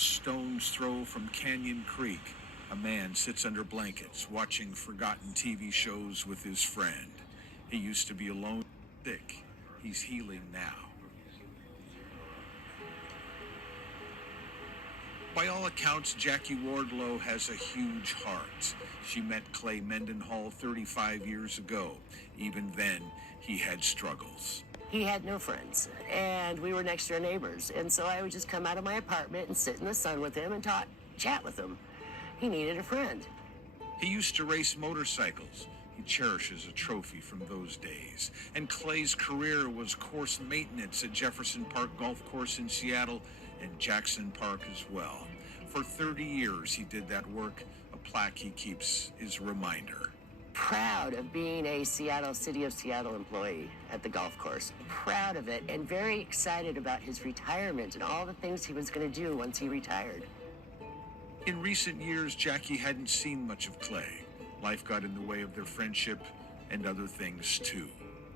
stone's throw from Canyon Creek, a man sits under blankets watching forgotten TV shows with his friend. He used to be alone, sick. He's healing now. By all accounts, Jackie Wardlow has a huge heart. She met Clay Mendenhall 35 years ago. Even then, he had struggles. He had no friends, and we were next door neighbors. And so I would just come out of my apartment and sit in the sun with him and chat with him. He needed a friend. He used to race motorcycles. He cherishes a trophy from those days. And Clay's career was course maintenance at Jefferson Park Golf Course in Seattle and Jackson Park as well. For 30 years he did that work. A plaque he keeps is a reminder. Proud of being a City of Seattle employee at the golf course. Proud of it, and very excited about his retirement and all the things he was going to do once he retired. In recent years, Jackie hadn't seen much of Clay. Life got in the way of their friendship and other things too.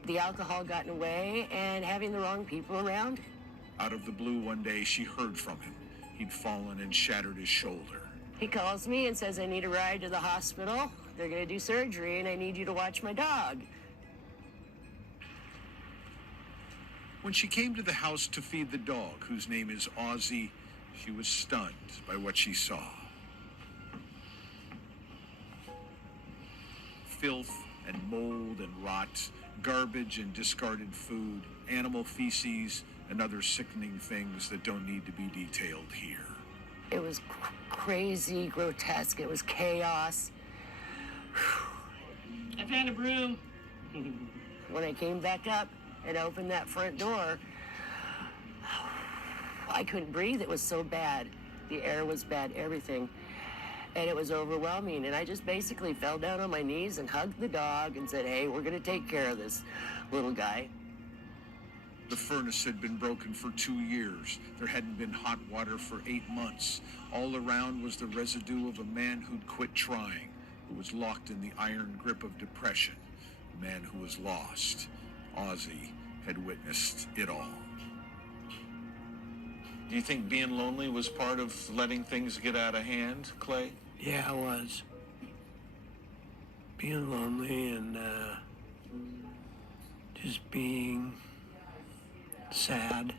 The alcohol got in the way, and having the wrong people around. Out of the blue one day, she heard from him. He'd fallen and shattered his shoulder. He calls me and says, I need a ride to the hospital. They're going to do surgery, and I need you to watch my dog. When she came to the house to feed the dog, whose name is Ozzy, she was stunned by what she saw. Filth and mold and rot, garbage and discarded food, animal feces, and other sickening things that don't need to be detailed here. It was crazy, grotesque. It was chaos. I found a broom. When I came back up and opened that front door, I couldn't breathe. It was so bad. The air was bad, everything. And it was overwhelming. And I just basically fell down on my knees and hugged the dog and said, hey, we're going to take care of this little guy. The furnace had been broken for 2 years. There hadn't been hot water for 8 months. All around was the residue of a man who'd quit trying, who was locked in the iron grip of depression, a man who was lost. Ozzy had witnessed it all. Do you think being lonely was part of letting things get out of hand, Clay? Yeah, it was. Being lonely and just being sad.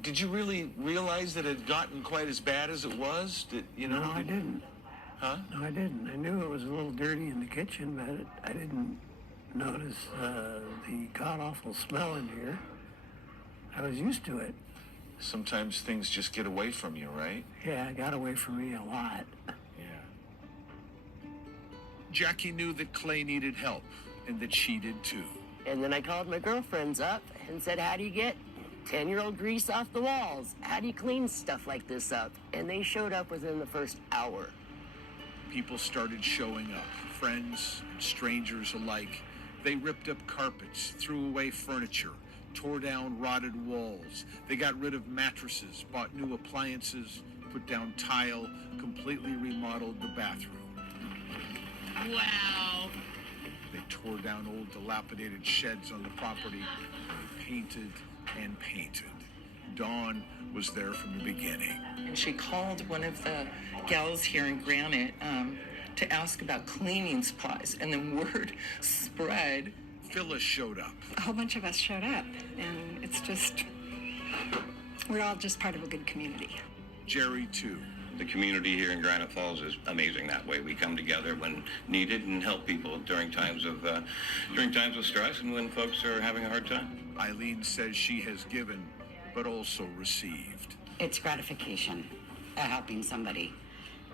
Did you really realize that it had gotten quite as bad as it was? No, I didn't. Huh? No, I didn't. I knew it was a little dirty in the kitchen, but I didn't notice the god-awful smell in here. I was used to it. Sometimes things just get away from you, right? Yeah, it got away from me a lot. Yeah. Jackie knew that Clay needed help, and that she did too. And then I called my girlfriends up and said, how do you get 10-year-old grease off the walls? How do you clean stuff like this up? And they showed up within the first hour. People started showing up, friends and strangers alike. They ripped up carpets, threw away furniture, tore down rotted walls. They got rid of mattresses, bought new appliances, put down tile, completely remodeled the bathroom. Wow. They tore down old dilapidated sheds on the property. They painted and painted. Dawn was there from the beginning. And she called one of the gals here in Granite to ask about cleaning supplies, and the word spread. Phyllis showed up. A whole bunch of us showed up, and it's just, we're all just part of a good community. Jerry, too. The community here in Granite Falls is amazing that way. We come together when needed and help people during times of stress and when folks are having a hard time. Eileen says she has given, but also received. It's gratification, helping somebody.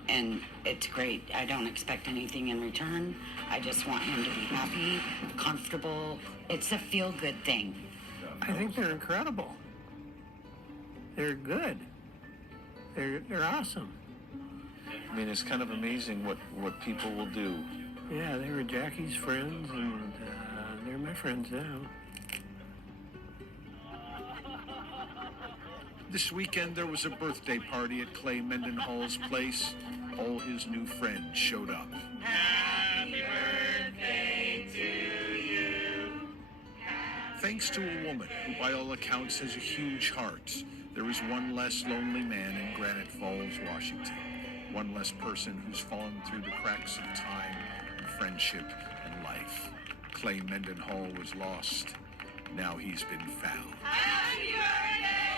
And it's great. I don't expect anything in return. I just want him to be happy, comfortable. It's a feel-good thing. I think they're incredible. They're good. They're awesome. I mean, it's kind of amazing what people will do. Yeah, they were Jackie's friends, and they're my friends now. This weekend, there was a birthday party at Clay Mendenhall's place. All his new friends showed up. Happy birthday to you. Thanks to a woman who, by all accounts, has a huge heart. There is one less lonely man in Granite Falls, Washington. One less person who's fallen through the cracks of time, and friendship, and life. Clay Mendenhall was lost. Now he's been found. Happy birthday